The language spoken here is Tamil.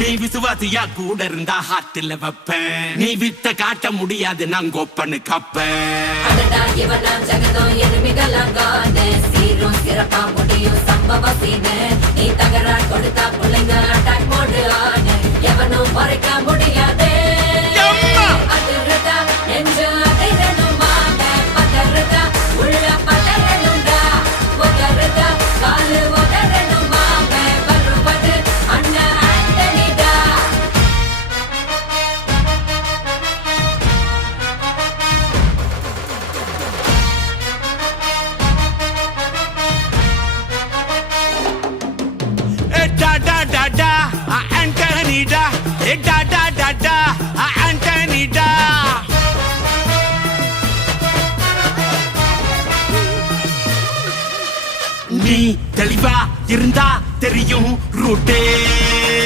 நீ விசுவாசியா கூட இருந்தா ஹார்ட்ல வைப்பேன். நீ வித்த காட்ட முடியாது நான் கோப்பனு கப்பேன். அடடா இவனா ஜகதம் எருமிகளாங்கானே சீரும் சிறப்பா முடியும் சம்பவ சீனு. நீ தகராறு கொடுத்தா பிள்ளைங்க அட்டாக் மோடு ஆனு. எவனும் மறைக்க முடியாதே. அதிரதா நெஞ்சு அதிரணுமான பதறதா உள்ள பதறணுண்டா. உதறதா காலு உதறணுமாம வருவது அண்ணன் ஆண்டனிடா. Da da da da, Anthony da. Da da da da, Anthony da. நீ தெளிவா இருந்தா தெரியும் ரூட்டே.